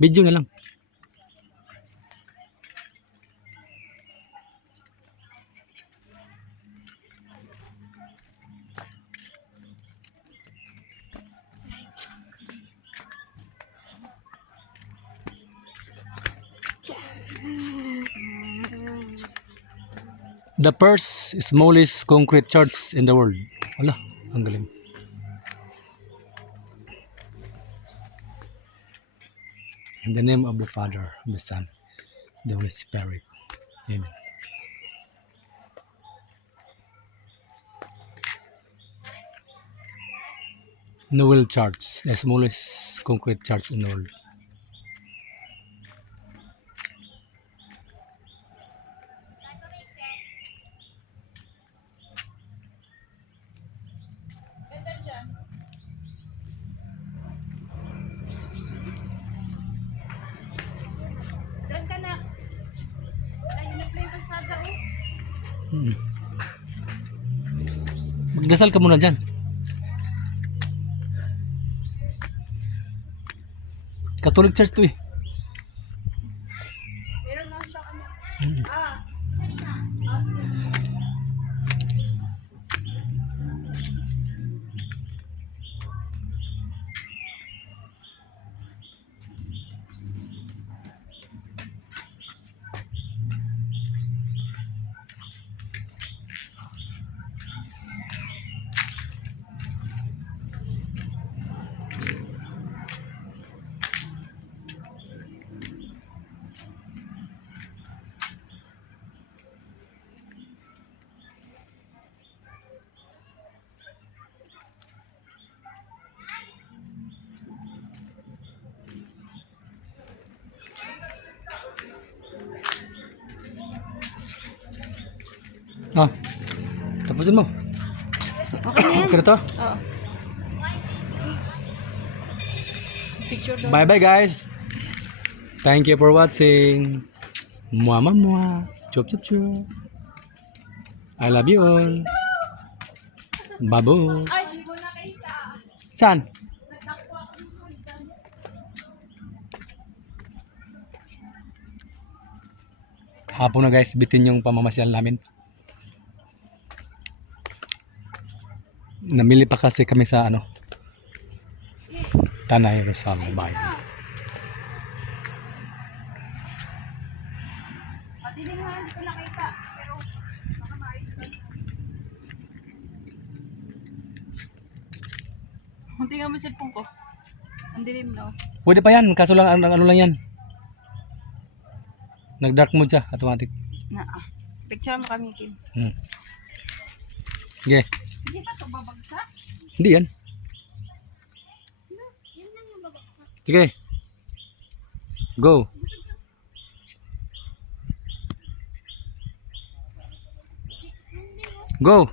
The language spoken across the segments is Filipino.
Video na lang. The first smallest concrete church in the world. Wala, ang galing. In the name of the Father, the Son, the Holy Spirit. Amen. Noel Church, the smallest concrete church in the world. Doon ka na. Ayun na pala yung kalsada, oh. Magdasal ka muna dyan. Catholic Church to eh. Meron lang siya kanya. Ah, tapusin mo. Okay na yan. Okay na to? Oo. Picture daw. Bye bye guys. Thank you for watching. Mua. Chup. I love you all. Babos. Ay, di mo nakita. Saan? Natakwa ko ng sultan. Hapon na guys, bitin yung pamamasyal namin. Namili pa kasi kami sa Tanay Rizal Bay. Madilim nga, hindi ko nakita. Pero, baka maayos ka. Tingnan mo yung cellphone ko. Ang dilim daw. Pwede pa yan, kaso lang ano lang yan. Nag-dark mode siya, automatic. Picture mo kami, Kim. Okay. Hindi ba ito babagsak? Hindi yan. Sige. Go. Go.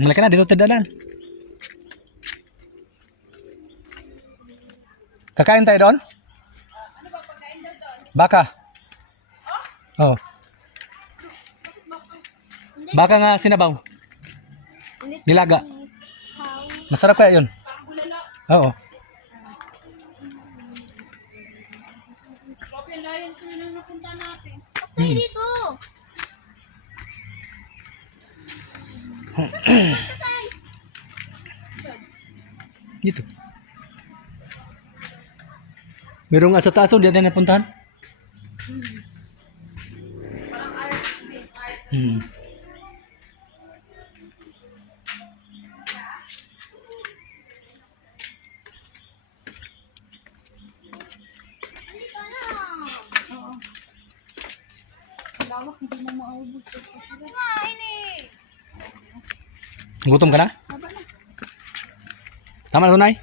Malaki na dito tadalan. Kakain tayo doon? Ano ba pagkain daw doon? Baka. Oh. Baka nga sinabaw. Nilaga. Masarap kaya yun? Parang bulalo. Oo. Grabe ang layan ko na napunta natin. Dito. Dito. Merong nga sa taas, hindi natin napuntahan. Parang art din. Art. Oo. Lawak, hindi mo maubos. Ini. Gutom ka na? Haba na. Tama na, Tunay?